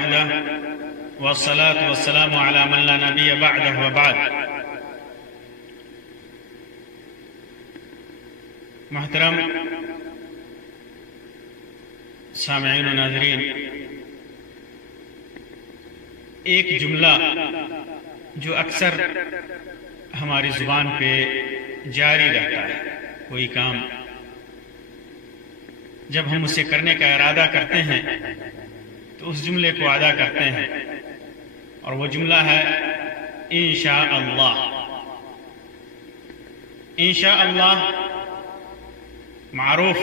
وحده والصلاة والسلام على من لا نبي بعده وبعد. محترم سامعین و ناظرین، ایک جملہ جو اکثر ہماری زبان پہ جاری رہتا ہے، کوئی کام جب ہم اسے کرنے کا ارادہ کرتے ہیں تو اس جملے کو ادا کرتے ہیں، اور وہ جملہ ہے انشاءاللہ. انشاءاللہ معروف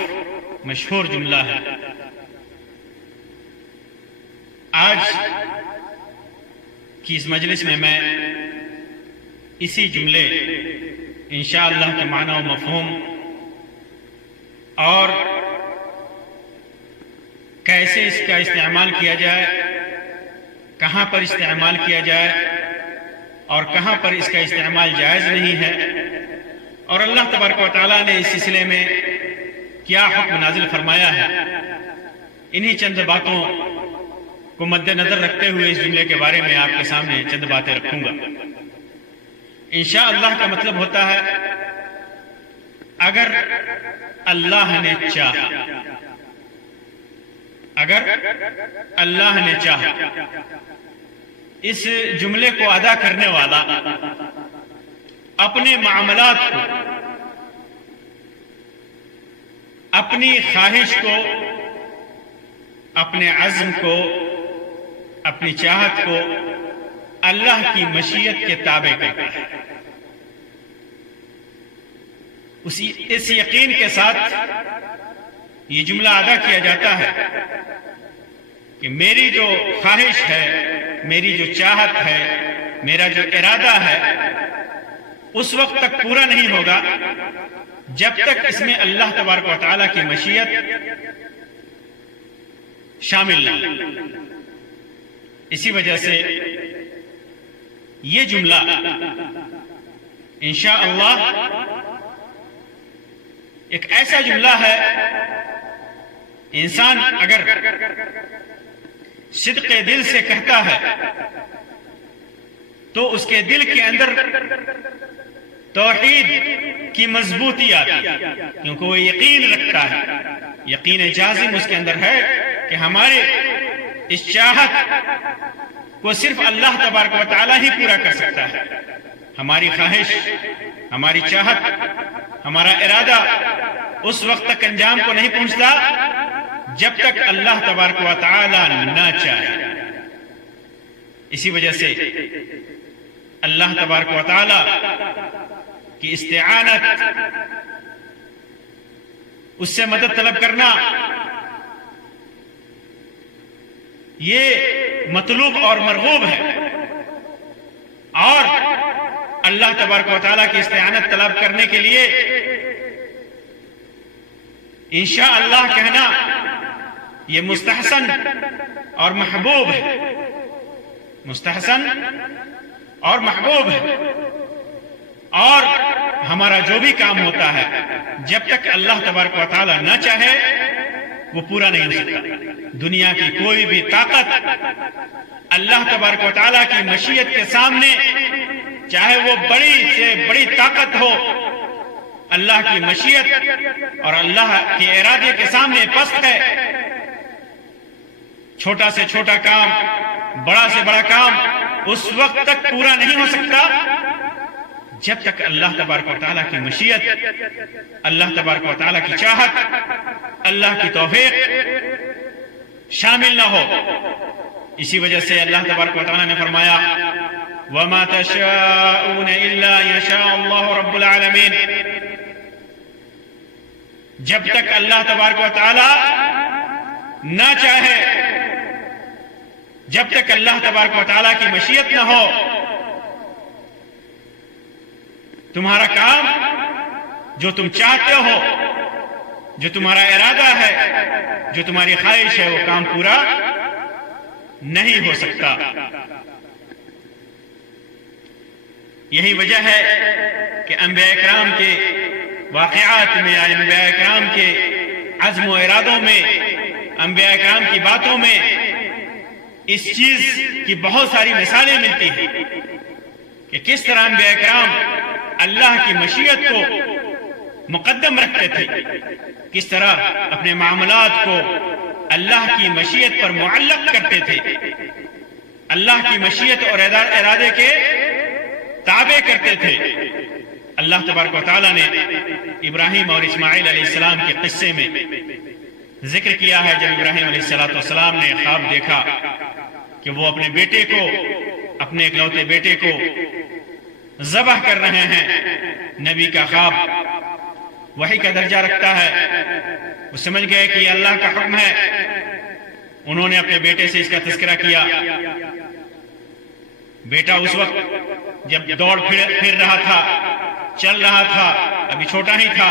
مشہور جملہ ہے. آج کی اس مجلس میں اسی جملے انشاءاللہ کے معنی و مفہوم اور کیسے اس کا استعمال کیا جائے، کہاں پر استعمال کیا جائے اور کہاں پر اس کا استعمال جائز نہیں ہے، اور اللہ تبارک و تعالیٰ نے اس سلسلے میں کیا حکم نازل فرمایا ہے، انہی چند باتوں کو مد نظر رکھتے ہوئے اس جملے کے بارے میں آپ کے سامنے چند باتیں رکھوں گا. انشاءاللہ کا مطلب ہوتا ہے اگر اللہ نے چاہا. اگر اللہ نے چاہا. اس جملے کو ادا کرنے والا اپنے معاملات کو، اپنی خواہش کو، اپنے عزم کو، اپنی چاہت کو اللہ کی مشیت کے تابع کرتا ہے. اس یقین کے ساتھ یہ جملہ ادا کیا جاتا ہے کہ میری جو خواہش ہے، میری جو چاہت ہے، میرا جو ارادہ ہے، اس وقت تک پورا نہیں ہوگا جب تک اس میں اللہ تبارک و تعالیٰ کی مشیت شامل نہ ہو. اسی وجہ سے یہ جملہ انشاءاللہ ایک ایسا جملہ ہے، انسان اگر صدق دل سے کہتا ہے تو اس کے دل کے اندر توحید کی مضبوطی آتی ہے، کیونکہ وہ یقین رکھتا ہے، یقین جازم اس کے اندر ہے کہ ہمارے اس چاہت کو صرف اللہ تبارک و تعالیٰ ہی پورا کر سکتا ہے. ہماری خواہش، ہماری چاہت، ہمارا ارادہ اس وقت تک انجام کو نہیں پہنچتا جب تک اللہ تبارک و تعالیٰ نہ چاہے. اسی وجہ سے اللہ تبارک و تعالیٰ کی استعانت، اس سے مدد طلب کرنا، یہ مطلوب اور مرغوب ہے. اور اللہ تبارک و تعالیٰ کی استعانت طلب کرنے کے لیے انشاءاللہ کہنا یہ مستحسن اور محبوب ہے. مستحسن اور محبوب ہے. اور ہمارا جو بھی کام ہوتا ہے جب تک اللہ تبارک و تعالیٰ نہ چاہے وہ پورا نہیں ہو سکتا. دنیا کی کوئی بھی طاقت اللہ تبارک و تعالیٰ کی مشیت کے سامنے، چاہے وہ بڑی سے بڑی طاقت ہو، اللہ کی مشیت اور اللہ کے ارادے کے سامنے پست ہے. چھوٹا سے چھوٹا کام، بڑا سے بڑا کام اس وقت تک پورا نہیں ہو سکتا جب تک اللہ تبارک و تعالیٰ کی مشیت، اللہ تبارک و تعالیٰ کی چاہت، اللہ کی توفیق شامل نہ ہو. اسی وجہ سے اللہ تبارک و تعالیٰ نے فرمایا وَمَا تَشَاءُونَ إِلَّا يَشَاءَ اللَّهُ رَبُّ الْعَالَمِينَ. جب تک اللہ تبارک و تعالیٰ نہ چاہے، جب تک اللہ تبارک و تعالیٰ کی مشیت نہ ہو، تمہارا کام جو تم چاہتے ہو، جو تمہارا ارادہ ہے، جو تمہاری خواہش ہے، وہ کام پورا نہیں ہو سکتا. یہی وجہ ہے کہ انبیاء کرام کے واقعات میں، انبیاء کرام کے عزم و ارادوں میں، انبیاء کرام کی باتوں میں اس چیز کی بہت ساری مثالیں ملتی ہیں کہ کس طرح انبیاء کرام اللہ کی مشیت کو مقدم رکھتے تھے، کس طرح اپنے معاملات کو اللہ کی مشیت پر معلق کرتے تھے، اللہ کی مشیت اور ارادے کے تابع کرتے تھے۔ اللہ تبارک و تعالیٰ نے ابراہیم اور اسماعیل علیہ السلام کے قصے میں ذکر کیا ہے، جب ابراہیم علیہ السلام نے خواب دیکھا کہ وہ اپنے بیٹے کو، اپنے اکلوتے بیٹے کو ذبح کر رہے ہیں۔ نبی کا خواب وحی کا درجہ رکھتا ہے، وہ سمجھ گئے کہ یہ اللہ کا حکم ہے۔ انہوں نے اپنے بیٹے سے اس کا تذکرہ کیا۔ بیٹا اس وقت جب دوڑ پھر رہا تھا، چل رہا تھا، ابھی چھوٹا ہی تھا،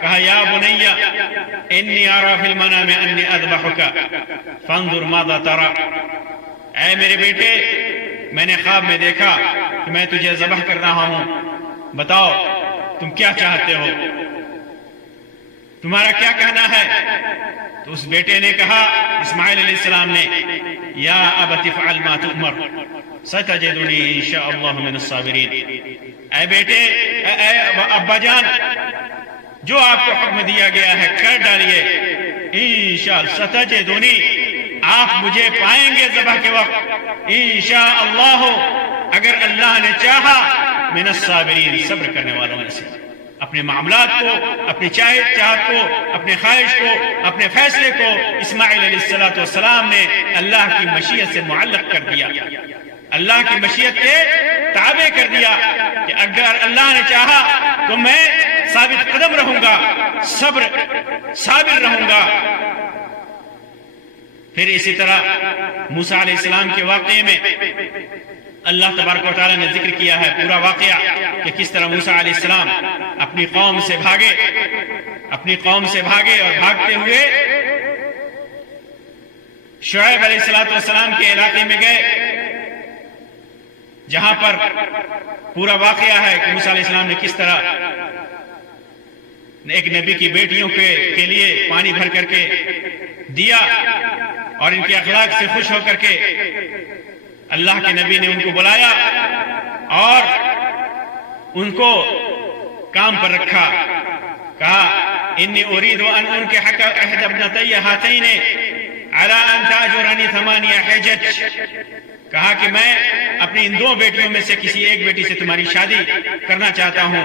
کہا یا بنیا انی ارى فی المنام انی اذبحک فانظر ماذا ترى، اے میرے بیٹے میں نے خواب میں دیکھا کہ میں تجھے ذبح کر رہا ہوں، بتاؤ تم کیا چاہتے ہو، تمہارا کیا کہنا ہے؟ تو اس بیٹے نے کہا، اسماعیل علیہ السلام نے، یا ابت افعل ما تؤمر ستجدنی ان شاء اللہ من الصابرین، اے بیٹے، اے ابا جان، جو آپ کو حکم دیا گیا ہے کر ڈالیے، انشاءاللہ ستجدنی، آپ مجھے پائیں گے ذبح کے وقت، انشاءاللہ اگر اللہ نے چاہا، من الصابرین، صبر کرنے والوں میں سے۔ اپنے معاملات کو، اپنی چاہت کو، اپنے خواہش کو، اپنے فیصلے کو اسماعیل علیہ السلام نے اللہ کی مشیت سے معلق کر دیا، اللہ کی مشیت کے تابع کر دیا کہ اگر اللہ نے چاہا تو میں ثابت قدم رہوں گا، صابر رہوں گا۔ پھر اسی طرح موسیٰ علیہ السلام کے واقعے میں اللہ تبارک و تعالیٰ نے ذکر کیا ہے پورا واقعہ کہ کس طرح موسیٰ علیہ السلام اپنی قوم سے بھاگے اور بھاگتے ہوئے شعیب علیہ السلام کے علاقے میں گئے، جہاں پر پورا واقعہ ہے کہ موسیٰ علیہ السلام نے کس طرح ایک نبی کی بیٹیوں کے لیے پانی بھر کر کے دیا، اور ان کے اخلاق سے خوش ہو کر کے اللہ کے نبی نے ان کو بلایا اور ان کو کام پر رکھا، کہا انی اريد ان انکح احد ابنتی ہاتین علی ان تاجرنی 8 حجج، کہا کہ میں اپنی ان 2 بیٹیوں میں سے کسی ایک بیٹی سے تمہاری شادی کرنا چاہتا ہوں،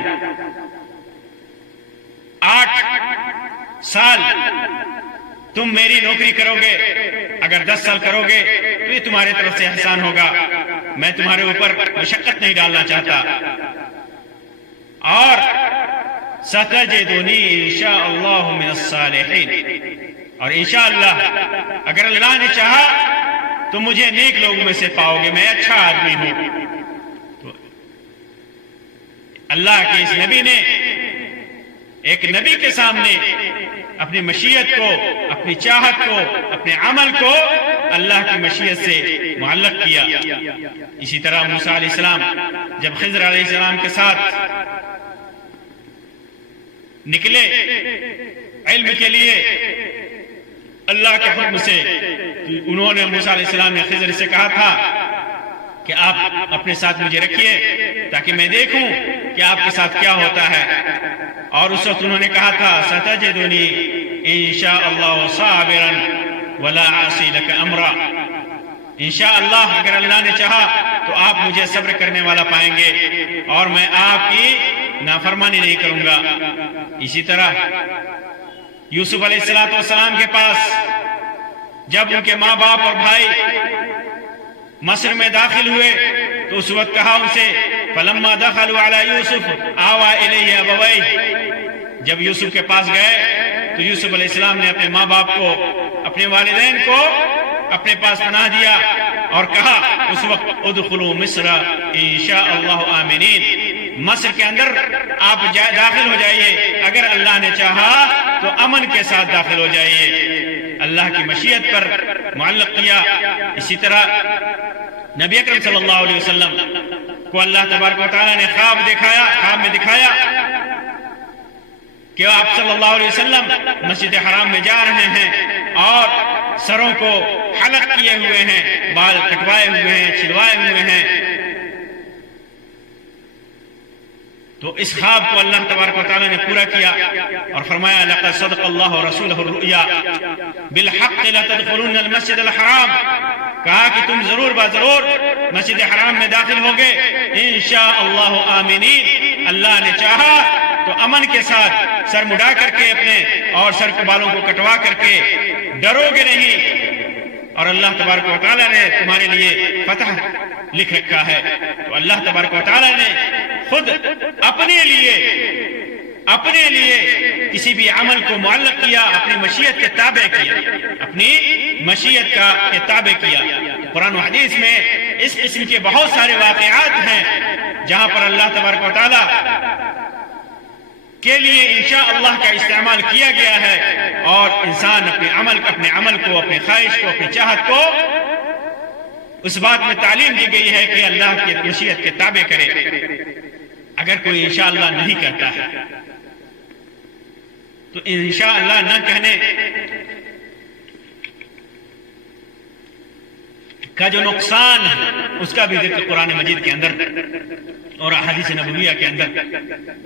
8 سال تم میری نوکری کرو گے، اگر 10 سال کرو گے تو یہ تمہارے طرف سے احسان ہوگا، میں تمہارے اوپر مشقت نہیں ڈالنا چاہتا، اور ستجدنی انشاءاللہ من الصالحین، اور انشاءاللہ اگر اللہ نے چاہا تو مجھے نیک لوگوں میں سے پاؤ گے، میں اچھا آدمی ہوں۔ تو اللہ کے اس نبی نے ایک نبی کے سامنے اپنی مشیت کو، اپنی چاہت کو، اپنے عمل کو اللہ کی مشیت سے معلق کیا۔ اسی طرح موسیٰ علیہ السلام جب خضر علیہ السلام کے ساتھ نکلے علم کے لیے اللہ کے حکم سے، انہوں نے موسیٰ علیہ السلام نے خضر سے کہا تھا کہ آپ اپنے ساتھ مجھے رکھیے تاکہ میں دیکھوں کہ آپ کے ساتھ کیا ہوتا ہے، اور اس وقت انہوں نے کہا تھا ستجدنی انشاءاللہ صابرا ولا عاصی لک امرا، انشاءاللہ اگر اللہ نے چاہا تو آپ مجھے صبر کرنے والا پائیں گے اور میں آپ کی نافرمانی نہیں کروں گا۔ اسی طرح یوسف علیہ السلام کے پاس جب ان کے ماں باپ اور بھائی مصر میں داخل ہوئے تو اس وقت کہا ان سے فلما دخلوا علی یوسف آوى الیہ ابویہ، جب یوسف کے پاس گئے تو یوسف علیہ السلام نے اپنے ماں باپ کو، اپنے والدین کو اپنے پاس پناہ دیا اور کہا اس وقت ادخلوا مصر انشاءاللہ آمنین، مصر کے اندر آپ داخل ہو جائیے، اگر اللہ نے چاہا تو امن کے ساتھ داخل ہو جائیے، اللہ کی مشیت پر معلق کیا۔ اسی طرح نبی اکرم صلی اللہ علیہ وسلم کو اللہ تبارک و تعالیٰ نے خواب میں دکھایا کہ آپ صلی اللہ علیہ وسلم مسجد حرام میں جا رہے ہیں اور سروں کو حلق کیے ہوئے ہیں، بال کٹوائے ہوئے ہیں، چھلوائے ہوئے ہیں۔ تو اس خواب کو اللہ تبارک و تعالیٰ نے پورا کیا اور فرمایا لقد صدق اللہ رسولہ الرؤیا بالحق لتدخلن المسجد الحرام، کہا کہ تم ضرور ضرور مسجد حرام میں داخل ہوگے انشاءاللہ آمینین، اللہ نے چاہا تو امن کے ساتھ، سر مڈا کر کے اپنے اور سر کے بالوں کو کٹوا کر کے، ڈرو گے نہیں، اور اللہ تبارک و تعالیٰ نے تمہارے لیے فتح لکھ رکھا ہے۔ تو اللہ تبارک و تعالیٰ نے خود اپنے لیے کسی بھی عمل کو معلق کیا، اپنی مشیت کے تابع کیا، اپنی مشیت کے تابع کیا۔ قرآن و حدیث میں اس قسم کے بہت سارے واقعات ہیں جہاں پر اللہ تبارک و تعالیٰ کے لیے انشاءاللہ کا استعمال کیا گیا ہے، اور انسان اپنے عمل کو، اپنے خواہش کو، اپنی چاہت کو اس بات میں تعلیم دی گئی ہے کہ اللہ کی مشیت کے تابع کرے۔ اگر کوئی انشاءاللہ نہیں کرتا ہے تو انشاءاللہ نہ کہنے کا جو نقصان ہے اس کا بھی ذکر قرآن مجید کے اندر اور احادیث نبویہ کے اندر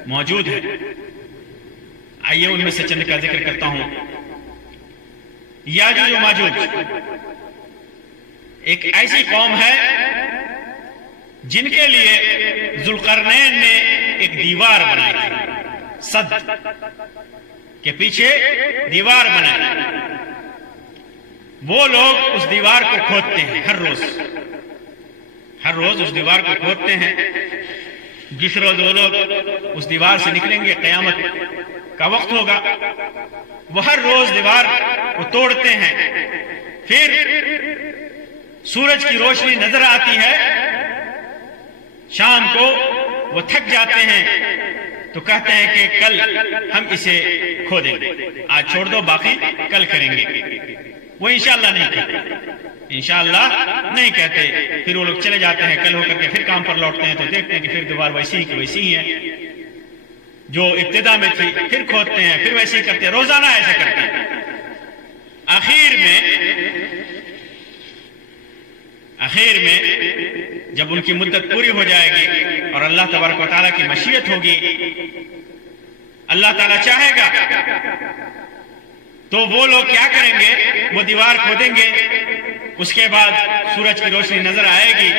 موجود ہے۔ آئیے ان میں سے چند کا ذکر کرتا ہوں۔ یاجوج و ماجوج ایک ایسی قوم ہے جن کے لیے ذوالقرنین نے ایک دیوار بنائی تھی، صد کے پیچھے دیوار بنائی۔ وہ لوگ اس دیوار کو کھودتے ہیں ہر روز اس دیوار کو کھودتے ہیں۔ جس روز وہ لوگ اس دیوار سے نکلیں گے، قیامت کا وقت ہوگا، وہ ہر روز دیوار کو توڑتے ہیں۔ پھر سورج کی روشنی نظر آتی ہے، شام کو وہ تھک جاتے ہیں تو کہتے ہیں کہ کل ہم اسے کھودیں گے، آج چھوڑ دو، باقی کل کریں گے۔ وہ انشاءاللہ نہیں کہتے، انشاءاللہ نہیں کہتے۔ پھر وہ لوگ چلے جاتے ہیں، کل ہو کر کے پھر کام پر لوٹتے ہیں تو دیکھتے ہیں کہ پھر دیوار ویسی ہی ہے جو ابتدا میں تھی۔ پھر کھودتے ہیں، پھر ویسے ہی کرتے ہیں، روزانہ ایسے کرتے ہیں۔ آخر میں جب ان کی مدت پوری ہو جائے گی اور اللہ تبارک و تعالیٰ کی مشیت ہوگی، اللہ تعالیٰ چاہے گا تو وہ لوگ کیا کریں گے، وہ دیوار کھودیں گے، اس کے بعد سورج کی روشنی نظر آئے گی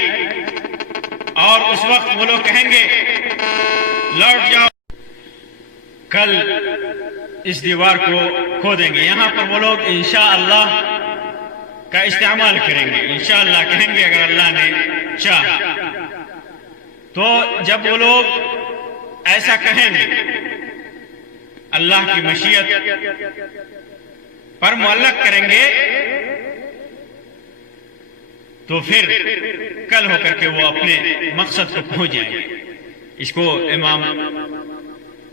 اور اس وقت وہ لوگ کہیں گے لوٹ جاؤ، کل اس دیوار کو کھودیں گے۔ یہاں پر وہ لوگ انشاءاللہ کا استعمال کریں گے، انشاءاللہ کہیں گے اگر اللہ نے چاہا۔ تو جب وہ لوگ ایسا کہیں گے، اللہ کی مشیت پر معلق کریں گے، تو پھر کل ہو کر کے وہ اپنے مقصد کو پہنچ جائیں گے۔ اس کو امام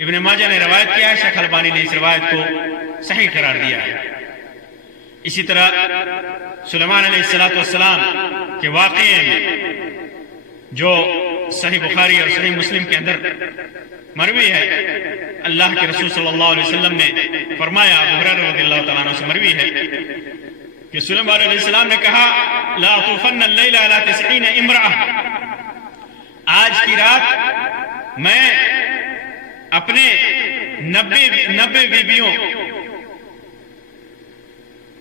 ابن ماجہ نے روایت کیا ہے، شیخ البانی نے اس روایت کو صحیح قرار دیا ہے۔ اسی طرح سلیمان علیہ السلام کے واقعے میں جو صحیح بخاری اور صحیح مسلم کے اندر مروی ہے، اللہ کے رسول صلی اللہ علیہ وسلم نے فرمایا، ابو ہریرہ رضی اللہ تعالیٰ عنہ سے مروی ہے کہ سلیمان علیہ السلام نے کہا لا اطوفن اللیل علی 90 امرأة، آج کی رات میں اپنے 90 بیویوں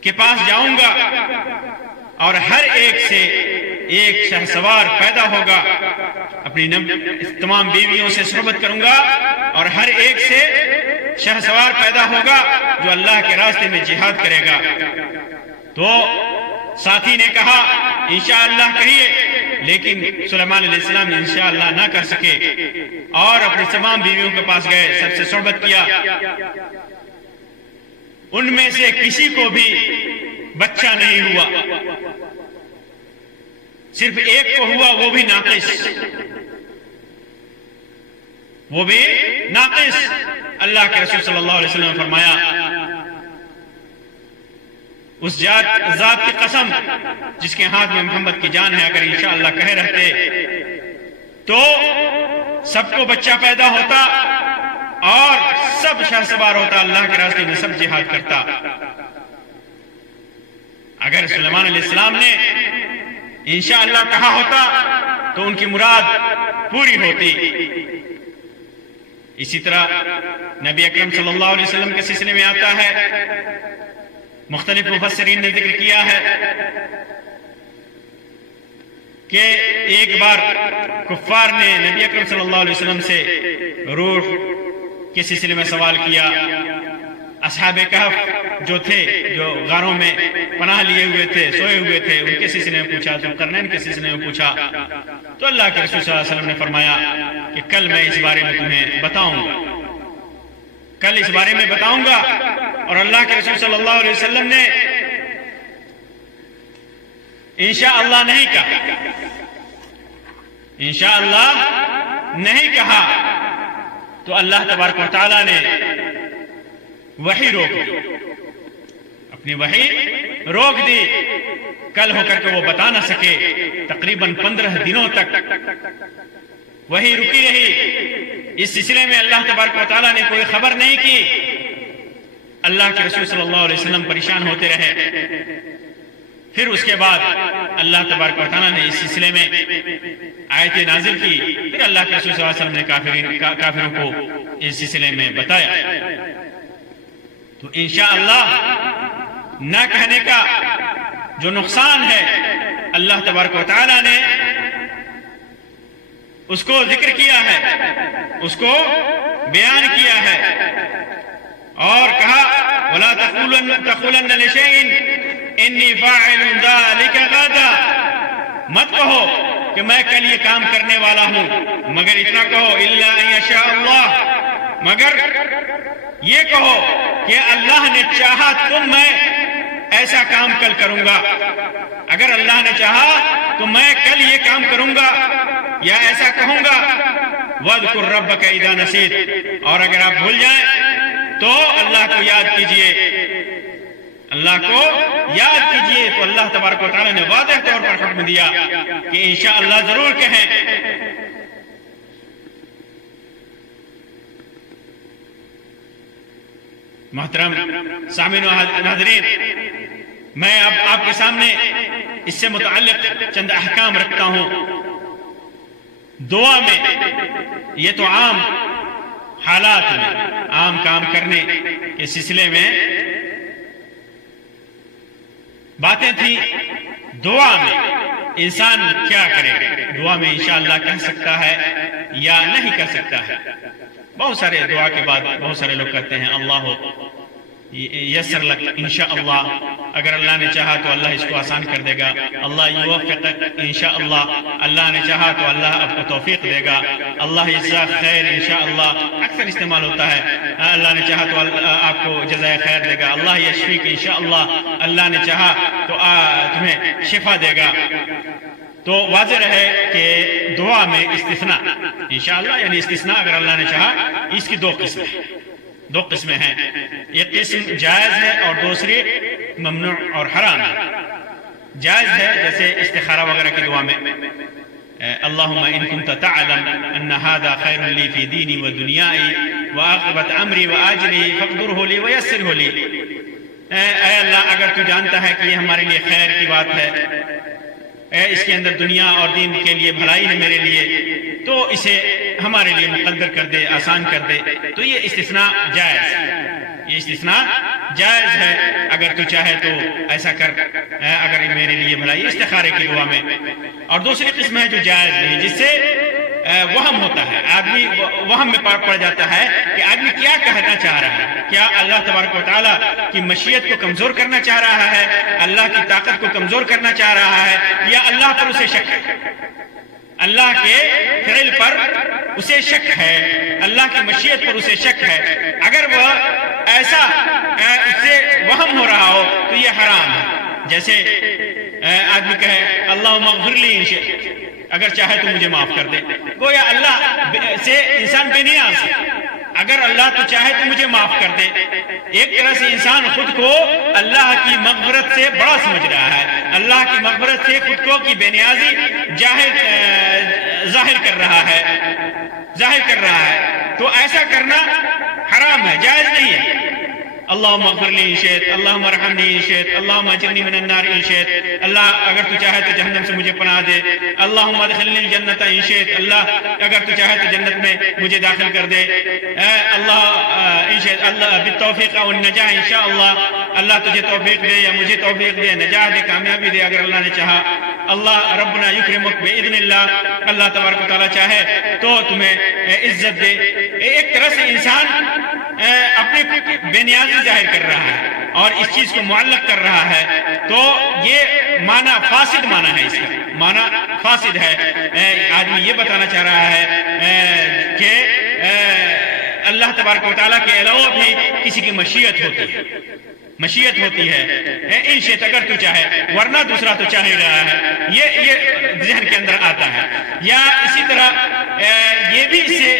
کے پاس جاؤں گا اور ہر ایک سے ایک شہسوار پیدا ہوگا، اپنی تمام بیویوں سے صحبت کروں گا اور ہر ایک سے شہسوار پیدا ہوگا جو اللہ کے راستے میں جہاد کرے گا۔ تو ساتھی نے کہا انشاءاللہ کہیے، لیکن سلیمان علیہ السلام نے انشاءاللہ نہ کر سکے اور اپنی تمام بیویوں کے پاس گئے، سب سے صحبت کیا۔ ان میں سے کسی کو بھی بچہ نہیں ہوا، صرف ایک کو ہوا، وہ بھی ناقص۔ اللہ کے رسول صلی اللہ علیہ وسلم نے فرمایا اس ذات کی قسم جس کے ہاتھ میں محمد کی جان ہے، اگر انشاءاللہ کہے رہتے تو سب کو بچہ پیدا ہوتا اور سب شہسوار ہوتا، اللہ کے راستے میں سب جہاد کرتا۔ اگر سلیمان علیہ السلام نے انشاءاللہ کہا ہوتا تو ان کی مراد پوری ہوتی۔ اسی طرح نبی اکرم صلی اللہ علیہ وسلم کے سلسلے میں آتا ہے، مختلف مفسرین نے ذکر کیا ہے کہ ایک بار کفار نے نبی اکرم صلی اللہ علیہ وسلم سے روح کے سلسلے میں سوال کیا۔ اصحاب کہف جو تھے، جو غاروں میں پناہ لیے ہوئے تھے، سوئے ہوئے تھے، ان کے سلسلے میں پوچھا، ذوالقرنین کے سلسلے میں پوچھا، تو اللہ کے رسول صلی اللہ علیہ وسلم نے فرمایا کہ کل میں اس بارے میں تمہیں بتاؤں گا، کل اس بارے میں بتاؤں گا۔ اور اللہ کے رسول صلی اللہ علیہ وسلم نے انشاءاللہ نہیں کہا، انشاءاللہ نہیں کہا، تو اللہ تبارک و تعالیٰ نے وحی روک دی، اپنی وحی روک دی، کل ہو کر کے وہ بتا نہ سکے۔ تقریباً 15 دنوں تک وحی رکی رہی۔ اس سلسلے میں اللہ تبارک و تعالیٰ نے کوئی خبر نہیں کی۔ اللہ کے رسول صلی اللہ علیہ وسلم پریشان ہوتے رہے۔ پھر اس کے بعد اللہ تبارک و تعالیٰ نے اس سلسلے میں آیت نازل کی۔ پھر اللہ کے رسول صلی اللہ علیہ وسلم نے کافروں کو اس سلسلے میں بتایا۔ تو انشاءاللہ نہ کہنے کا جو نقصان ہے، اللہ تبارک و تعالیٰ نے اس کو ذکر کیا ہے، اس کو بیان کیا ہے، اور کہا وَلَا تَقُولَنَّ لِشَيْءٍ إِنِّي فَاعِلٌ ذَلِكَ غَدًا، مت کہو کہ میں کل یہ کام کرنے والا ہوں، مگر اتنا کہو إِلَّا أَن يَشَاءَ اللَّهُ، مگر یہ کہو کہ اللہ نے چاہا تو میں ایسا کام کل کروں گا۔ اگر اللہ نے چاہا تو میں کل یہ کام کروں گا یا ایسا کہوں گا۔ وَاذْكُرْ رَبَّكَ إِذَا نَسِيتَ، اور اگر آپ بھول جائیں تو اللہ کو یاد کیجئے، اللہ کو یاد کیجئے۔ تو اللہ تبارک و تعالیٰ نے واضح طور پر حکم دیا کہ انشاءاللہ ضرور کہیں۔ محترم سامعین و ناظرین، میں اب آپ کے سامنے اس سے متعلق چند احکام رکھتا ہوں۔ دعا میں یہ تو عام حالات میں، عام کام کرنے کے سلسلے میں باتیں تھیں۔ دعا میں انسان کیا کرے؟ دعا میں انشاءاللہ کہہ سکتا ہے یا نہیں کہہ سکتا ہے؟ بہت سارے دعا کے بعد بہت سارے لوگ کہتے ہیں اللہ یسر لک انشاءاللہ، اگر اللہ نے چاہا تو اللہ اس کو آسان کر دے گا، اللہ یوفقک انشاءاللہ، اللہ نے چاہا تو اللہ آپ کو توفیق دے گا، اللہ جزاک خیر انشاءاللہ اکثر استعمال ہوتا ہے، اللہ نے چاہا تو آپ کو جزائے خیر دے گا، اللہ یشفیک انشاءاللہ، اللہ نے چاہا تو تمہیں شفا دے گا۔ تو واضح رہے کہ دعا میں استثناء انشاءاللہ یعنی استثناء اگر اللہ نے چاہا، اس کی دو قسمیں ہیں، ایک قسم جائز ہے اور دوسری ممنوع اور حرام ہے۔ جائز ہے جیسے استخارہ وغیرہ کی دعا میں اللہم ان کنت تعلم ان هذا خیر لی فی دینی و دنیائی و عاقبت امری و آجلی فاقدرہ لی و یسرہ لی، اے اللہ اگر تو جانتا ہے کہ یہ ہمارے لیے خیر کی بات ہے، اس کے اندر دنیا اور دین کے لیے بھلائی ہے میرے لیے، تو اسے ہمارے لیے مقدر کر دے، آسان کر دے۔ تو یہ استثناء جائز، یہ استثناء جائز ہے، اگر تو چاہے تو ایسا کر، اگر میرے لیے بھلائی، استخارے کی دعا میں۔ اور دوسری قسم ہے جو جائز نہیں، جس سے وہم ہوتا ہے، آدمی وہم میں پڑ جاتا ہے کہ آدمی کیا کہنا چاہ رہا ہے، کیا اللہ تبارک و تعالیٰ کی مشیت کو کمزور کرنا چاہ رہا ہے، اللہ کی طاقت کو کمزور کرنا چاہ رہا ہے، یا اللہ پر اسے شک ہے، اللہ کے فعل پر اسے شک ہے، اللہ کی مشیت پر اسے شک ہے۔ اگر وہ ایسا اسے وہم ہو رہا ہو تو یہ حرام ہے۔ جیسے آدمی کہے اللہم اغفر لی ان شئت، اگر چاہے تو مجھے معاف کر دے، گویا اللہ سے انسان بے نیاز ہے، اگر اللہ تو چاہے تو مجھے معاف کر دے۔ ایک طرح سے انسان خود کو اللہ کی مغفرت سے بڑا سمجھ رہا ہے، اللہ کی مغفرت سے خود کو کی بے نیازی ظاہر کر رہا ہے۔ تو ایسا کرنا حرام ہے، جائز نہیں ہے۔ اللہم اغفر لی ان شئت، اللہم ارحمنی ان شئت، اللہم اجرنی من النار ان شئت، اللہ اگر تو چاہے تو جہنم سے مجھے پناہ دے، اللہم ادخلنی الجنت ان شئت، اللہ اگر تو چاہے تو جنت میں مجھے داخل کر دے، اللہ ان شئت، اللہ بالتوفیق والنجاح انشاءاللہ، اللہ تجھے توفیق دے یا مجھے توفیق دے، نجاح دے، کامیابی دے اگر اللہ نے چاہا، اللہ ربنا یکرمک باذن اللہ، اللہ تبارک و تعالیٰ چاہے تو تمہیں عزت دے۔ ایک طرح سے انسان اپنی بے نیازی ظاہر کر رہا ہے اور اس چیز کو معلق کر رہا ہے، تو یہ معنی فاسد معنی ہے، اس کا معنی فاسد ہے۔ آدمی یہ بتانا چاہ رہا ہے کہ اللہ تبارک و تعالیٰ کے علاوہ بھی کسی کی مشیت ہوتی ہے، مشیت ہوتی ہے، ان شئت اگر تو چاہے، ورنہ دوسرا تو چاہ ہی رہا ہے، یہ ذہن کے اندر آتا ہے۔ یا اسی طرح یہ بھی اس سے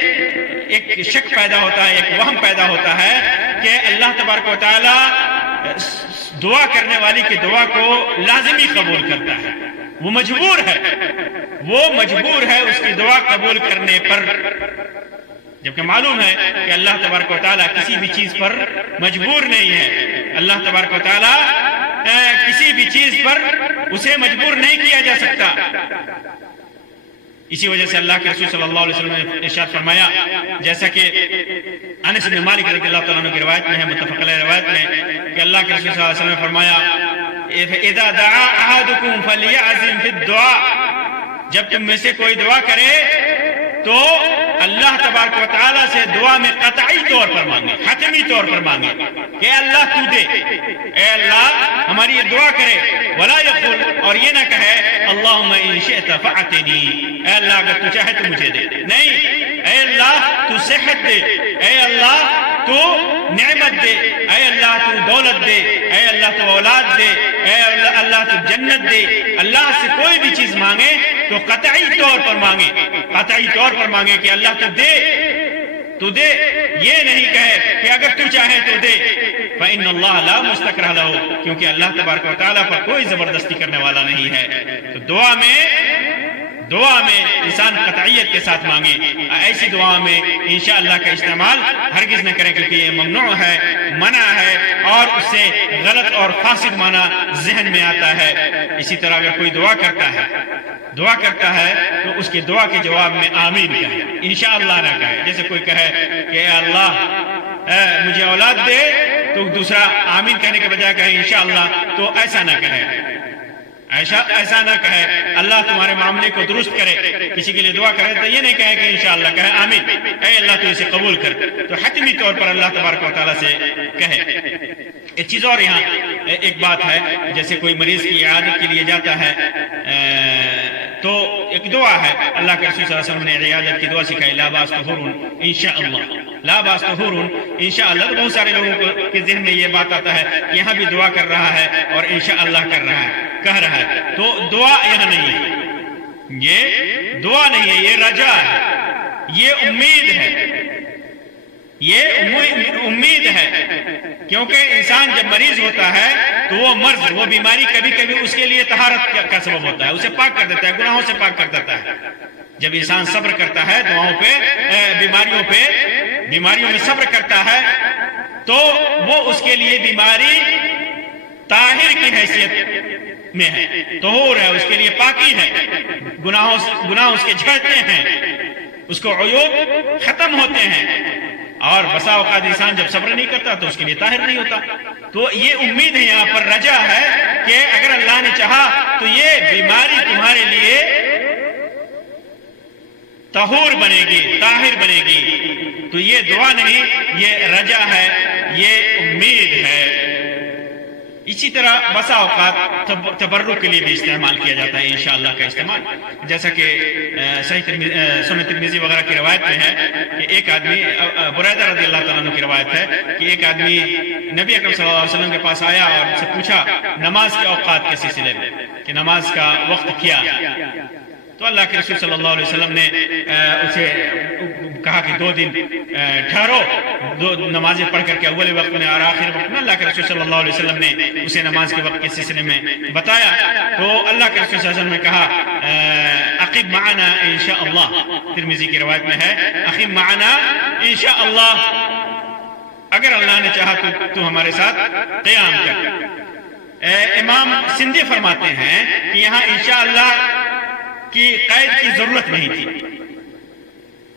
ایک شک پیدا ہوتا ہے، ایک وہم پیدا ہوتا ہے کہ اللہ تبارک و تعالیٰ دعا کرنے والی کی دعا کو لازمی قبول کرتا ہے، وہ مجبور ہے اس کی دعا قبول کرنے پر، جبکہ معلوم ہے کہ اللہ تبارک و تعالیٰ کسی بھی چیز پر مجبور نہیں ہے، اللہ تبارک و تعالیٰ کسی بھی چیز پر اسے مجبور نہیں کیا جا سکتا۔ اسی وجہ سے اللہ کے رسول صلی اللہ علیہ وسلم نے ارشاد فرمایا، جیسا کہ انس بن مالک رضی اللہ تعالیٰ عنہ کی روایت میں ہے، متفق علیہ روایت میں، کہ اللہ کے رسول صلی اللہ علیہ وسلم نے فرمایا اذا دعا احدکم فلیعزم فی الدعاء، جب تم میں سے کوئی دعا کرے تو اللہ تبارک و تعالیٰ سے دعا میں قطعی طور پر مانگے، حتمی طور پر مانگے کہ اللہ تو دے، اے اللہ ہماری یہ دعا کرے، ولا یقول، اور یہ نہ کہے اللہم ان شئت فاعطنی، اے اللہ اگر تو چاہے تو مجھے دے، نہیں، اے اللہ تو صحت دے، اے اللہ تو نعمت دے، اے اللہ تو دولت دے، اے اللہ تو اولاد دے، اے اللہ تو جنت دے۔ اللہ سے کوئی بھی چیز مانگے تو قطعی طور پر مانگے، قطعی طور پر مانگے کہ اللہ تو دے، یہ نہیں کہے کہ اگر تو چاہے تو دے۔ فإن اللہ لا مستکرہ لہ، کیونکہ اللہ تبارک و تعالیٰ پر کوئی زبردستی کرنے والا نہیں ہے۔ تو دعا میں انسان قطعیت کے ساتھ مانگے، ایسی دعا میں انشاءاللہ کا استعمال ہرگز نہ کریں، کیونکہ یہ ممنوع ہے، منع ہے، اور اس سے غلط اور فاسد معنی ذہن میں آتا ہے۔ اسی طرح اگر کوئی دعا کرتا ہے تو اس کی دعا کے جواب میں آمین کہے، انشاءاللہ نہ کہے۔ جیسے کوئی کہے کہ اے اللہ مجھے اولاد دے، تو دوسرا آمین کہنے کے بجائے کہے انشاءاللہ، تو ایسا نہ کہے، ایسا نہ کہے اللہ تمہارے معاملے کو درست کرے۔ کسی کے لیے دعا کرے تو یہ نہیں کہے کہ انشاءاللہ، کہے آمین، اے اللہ تو اسے قبول کر، تو حتمی طور پر اللہ تبارک و تعالیٰ سے کہے۔ ایک چیز اور یہاں ایک بات ہے، جیسے کوئی مریض کی عیادت کے لیے جاتا ہے تو ایک دعا ہے، اللہ کے رسول صلی اللہ علیہ وسلم نے عیادت کی دعا سکھائی، لا باس طہور انشاءاللہ، لا باس طہور انشاءاللہ۔ تو بہت سارے لوگوں کے ذہن میں یہ بات آتا ہے کہ یہاں بھی دعا کر رہا ہے اور انشاءاللہ کہہ رہا ہے، تو دعا یہاں نہیں ہے، یہ دعا نہیں ہے، یہ رجا ہے، یہ امید ہے، یہ امید ہے، کیونکہ انسان جب مریض ہوتا ہے تو وہ مرض، وہ بیماری کبھی کبھی اس کے لیے طہارت کا سبب ہوتا ہے، اسے پاک کر دیتا ہے، گناہوں سے پاک کر دیتا ہے۔ جب انسان صبر کرتا ہے دعاؤں پہ، بیماریوں میں صبر کرتا ہے، تو وہ اس کے لیے بیماری طاہر کی حیثیت میں ہے، طہور ہے، اس کے لیے پاکی ہے، گناہ اس کے جھڑتے ہیں، اس کو عیوب ختم ہوتے ہیں، اور بسا اوقات انسان جب صبر نہیں کرتا تو اس کے لیے طاہر نہیں ہوتا۔ تو یہ امید ہے، یہاں پر رجا ہے کہ اگر اللہ نے چاہا تو یہ بیماری تمہارے لیے طہور بنے گی، طاہر بنے گی۔ تو یہ دعا نہیں، یہ رجا ہے، یہ امید ہے۔ اسی طرح بسا اوقات تبرک کے لیے بھی استعمال کیا جاتا ہے انشاءاللہ کا استعمال، جیسا کہ سنن ترمذی وغیرہ کی روایت میں ہے کہ ایک آدمی، بریدہ رضی اللہ تعالیٰ عنہ کی روایت ہے کہ ایک آدمی نبی اکرم صلی اللہ علیہ وسلم کے پاس آیا اور ان سے پوچھا نماز کے اوقات کے سلسلے میں کہ نماز کا وقت کیا، تو اللہ کے رسول صلی اللہ علیہ وسلم نے اسے کہا کہ 2 دن ٹھہرو، 2 نمازیں پڑھ کر کے اول وقت میں اور آخر وقت میں۔ اللہ کے رسول صلی اللہ علیہ وسلم نے اسے نماز کے وقت کے سلسلے میں بتایا، تو اللہ کے رسول صلی اللہ علیہ وسلم نے کہا اقم معنا انشاءاللہ، ترمذی کی روایت میں ہے اقم معنا انشاءاللہ، اگر اللہ نے چاہا تو ہمارے ساتھ قیام کر۔ امام سندھی فرماتے ہیں کہ یہاں انشاءاللہ کی قید کی ضرورت نہیں تھی،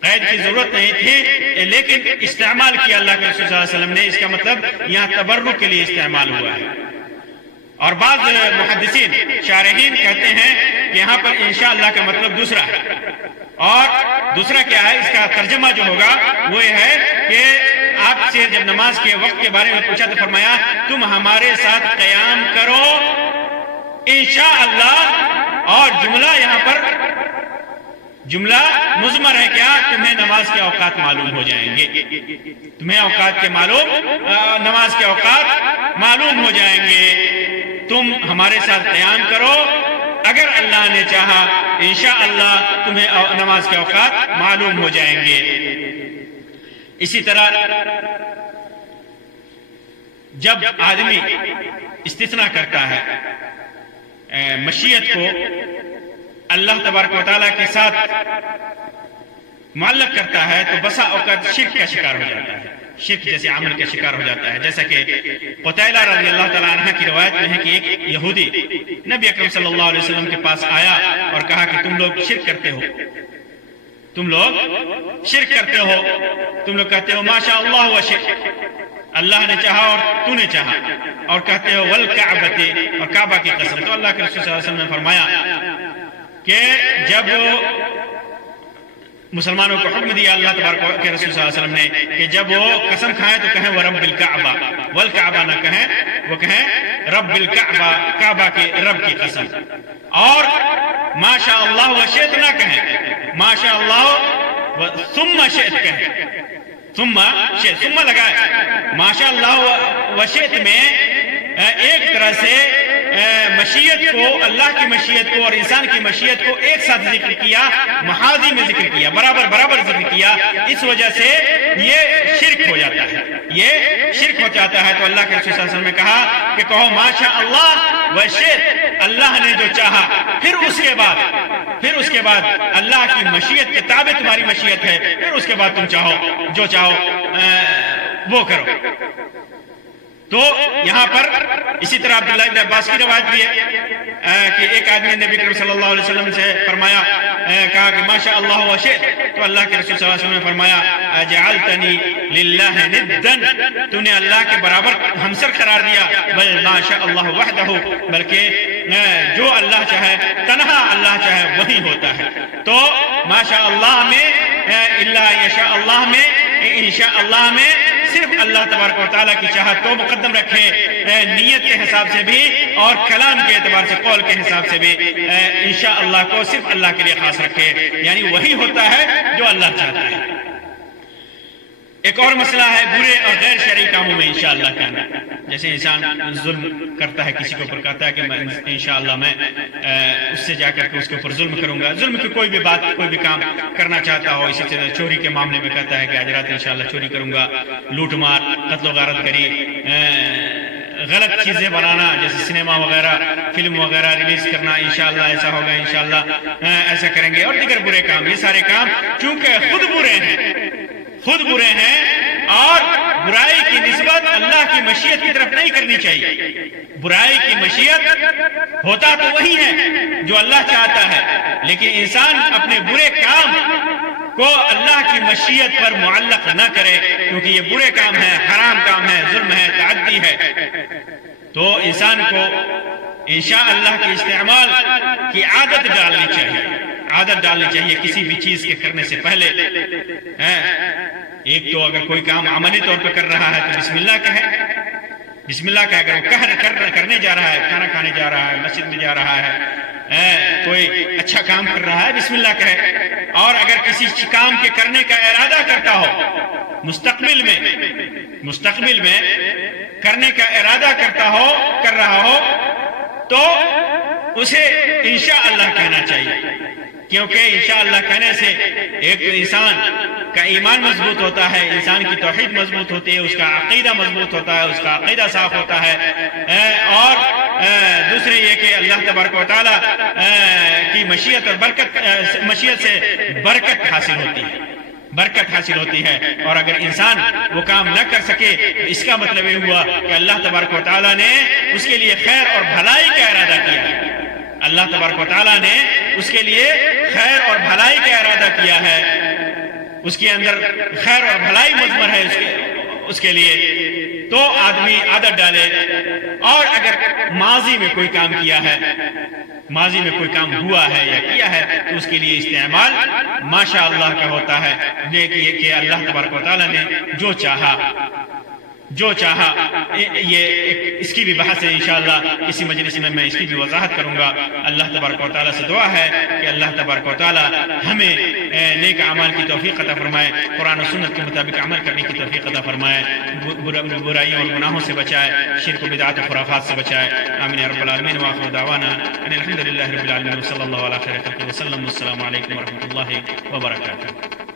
قید کی ضرورت نہیں تھی، لیکن استعمال کیا اللہ کے رسول صلی اللہ علیہ وسلم نے۔ اس کا مطلب یہاں تبرک کے لیے استعمال ہوا ہے۔ اور بعض محدثین شارحین کہتے ہیں کہ یہاں پر انشاءاللہ کا مطلب دوسرا ہے، اور دوسرا کیا ہے، اس کا ترجمہ جو ہوگا وہ یہ ہے کہ آپ سے جب نماز کے وقت کے بارے میں پوچھا تو فرمایا تم ہمارے ساتھ قیام کرو انشاءاللہ، اور جملہ یہاں پر جملہ مضمر ہے، کیا تمہیں نماز کے اوقات معلوم ہو جائیں گے، تمہیں اوقات کے نماز کے اوقات معلوم ہو جائیں گے، تم ہمارے ساتھ قیام کرو، اگر اللہ نے چاہا انشاءاللہ تمہیں نماز کے اوقات معلوم ہو جائیں گے۔ اسی طرح جب آدمی استثناء کرتا ہے، مشیت کو اللہ تبارک و تعالیٰ کے ساتھ معلق کرتا ہے، تو بسا اوقات شرک کا شکار ہو جاتا ہے، شرک جیسے عمل کا شکار ہو جاتا ہے۔ جیسا کہ قتیلہ رضی اللہ تعالیٰ عنہ کی روایت میں ہے کہ ایک یہودی نبی اکرم صلی اللہ علیہ وسلم کے پاس آیا اور کہا کہ تم لوگ شرک کرتے ہو، تم لوگ شرک کرتے ہو، تم لوگ کہتے ہو ماشاء اللہ و شرک، اللہ نے چاہا اور تو نے چاہا، اور کہتے ہو والکعبۃ، اور کعبہ کی قسم۔ تو اللہ کے رسول صلی اللہ علیہ وسلم نے فرمایا کہ جب مسلمانوں کو حکم دیا اللہ تبارک کے رسول صلی اللہ علیہ وسلم نے کہ جب وہ قسم کھائیں تو کہیں ورب الکعبہ، والکعبہ نہ کہیں، وہ کہیں رب الکعبہ، کعبہ کے رب کی قسم، اور ماشاء اللہ و شئت نہ کہیں، ماشاء اللہ ثم شئت کہیں، ثم شئت، ثم لگائے۔ ماشاء اللہ و شئت میں ایک طرح سے مشیت کو، اللہ کی مشیت کو اور انسان کی مشیت کو ایک ساتھ ذکر کیا، محاذی میں ذکر کیا، برابر ذکر کیا، اس وجہ سے یہ شرک ہو جاتا ہے، یہ شرک ہو جاتا ہے۔ تو اللہ کے رسول صلی اللہ علیہ وسلم نے کہا کہ کہو ماشاء اللہ و شئت، اللہ نے جو چاہا، پھر اس کے بعد اللہ کی مشیت کے تابع تمہاری مشیت ہے، پھر اس کے بعد تم چاہو جو چاہو وہ کرو۔ تو یہاں پر اسی طرح عبداللہ ابن عباس کی روایت بھی ہے کہ ایک آدمی نبی کریم صلی اللہ علیہ وسلم سے فرمایا، کہا کہ ماشاء اللہ و شئت، تو اللہ کے رسول صلی اللہ علیہ وسلم نے فرمایا اجعلتنی للہ ندا، تو نے اللہ کے برابر ہمسر قرار دیا، بل ماشاء اللہ وحدہ، بلکہ جو اللہ چاہے، تنہا اللہ چاہے وہی ہوتا ہے۔ تو ماشاء اللہ میں، الا یشاء اللہ میں، انشاء اللہ میں صرف اللہ تبارک و تعالیٰ کی چاہت کو مقدم رکھے، نیت کے حساب سے بھی اور کلام کے اعتبار سے، قول کے حساب سے بھی انشاءاللہ کو صرف اللہ کے لیے خاص رکھے، یعنی وہی ہوتا ہے جو اللہ چاہتا ہے۔ ایک اور مسئلہ ہے برے اور غیر شرعی کاموں میں انشاءاللہ کہنا، جیسے انسان ظلم کرتا ہے، کسی کے اوپر کہتا ہے کہ میں انشاءاللہ میں اس سے جا کر کے اس کے اوپر ظلم کروں گا، ظلم کی کوئی بھی بات، کوئی بھی کام کرنا چاہتا ہو، اسی طرح چوری کے معاملے میں کہتا ہے کہ آج رات انشاءاللہ چوری کروں گا، لوٹ مار، قتل و غارت کری، غلط چیزیں بنانا جیسے سنیما وغیرہ، فلم وغیرہ ریلیز کرنا، انشاءاللہ ایسا ہوگا، انشاءاللہ ایسا کریں گے، اور دیگر برے کام، یہ سارے کام چونکہ خود برے ہیں اور برائی کی نسبت اللہ کی مشیت کی طرف نہیں کرنی چاہیے۔ برائی کی مشیت ہوتا تو وہی ہے جو اللہ چاہتا ہے، لیکن انسان اپنے برے کام کو اللہ کی مشیت پر معلق نہ کرے، کیونکہ یہ برے کام ہے، حرام کام ہے، ظلم ہے، تعدی ہے۔ تو انسان کو انشاءاللہ کے استعمال کی عادت ڈالنی چاہیے کسی بھی چیز کے کرنے سے پہلے۔ ایک تو اگر کوئی کام عملی طور پہ کر رہا ہے تو بسم اللہ کہے، اگر وہ کرنے جا رہا ہے، کھانا کھانے جا رہا ہے، مسجد میں جا رہا ہے، کوئی اچھا کام کر رہا ہے، بسم اللہ کہے۔ اور اگر کسی کام کے کرنے کا ارادہ کرتا ہو، مستقبل میں کرنے کا ارادہ کر رہا ہو، تو اسے انشاءاللہ کہنا چاہیے، کیونکہ انشاءاللہ کہنے سے ایک انسان کا ایمان مضبوط ہوتا ہے، انسان کی توحید مضبوط ہوتی ہے، اس کا عقیدہ مضبوط ہوتا ہے، اس کا عقیدہ صاف ہوتا ہے، اور دوسرے یہ کہ اللہ تبارک و تعالیٰ کی مشیت سے برکت حاصل ہوتی ہے۔ برکت حاصل ہوتی ہے. اور اگر انسان وہ کام نہ کر سکے تو اس کا مطلب یہ ہوا کہ اللہ تبارک و تعالیٰ نے اس کے لیے خیر اور بھلائی کا ارادہ کیا ہے. اللہ تبارک و تعالیٰ نے اس کے لیے خیر اور بھلائی کا ارادہ کیا ہے. اس کے اندر خیر اور بھلائی مضمر ہے اس کے لیے. تو آدمی عادت ڈالے. اور اگر ماضی میں کوئی کام کیا ہے، ماضی میں کوئی کام ہوا ہے یا کیا ہے، تو اس کے لیے استعمال ماشاء اللہ کا ہوتا ہے. دیکھیے کہ اللہ تبارک و تعالیٰ نے جو چاہا یہ اس کی بھی بحث ہے انشاءاللہ. کسی مجلس میں اس کی بھی وضاحت کروں گا. اللہ تبارک و تعالیٰ سے دعا ہے کہ اللہ تبارک و تعالیٰ ہمیں نیک اعمال کی توفیق عطا فرمائے، قرآن و سنت کے مطابق عمل کرنے کی توفیق عطا فرمائے، برائیوں اور گناہوں سے بچائے، شرک و بدعات و خرافات سے بچائے. آمین یا رب العالمین. وآخر دعوانا ان الحمد للہ رب العالمین وصلی اللہ علیہ وسلم. السلام علیکم ورحمۃ اللہ وبرکاتہ.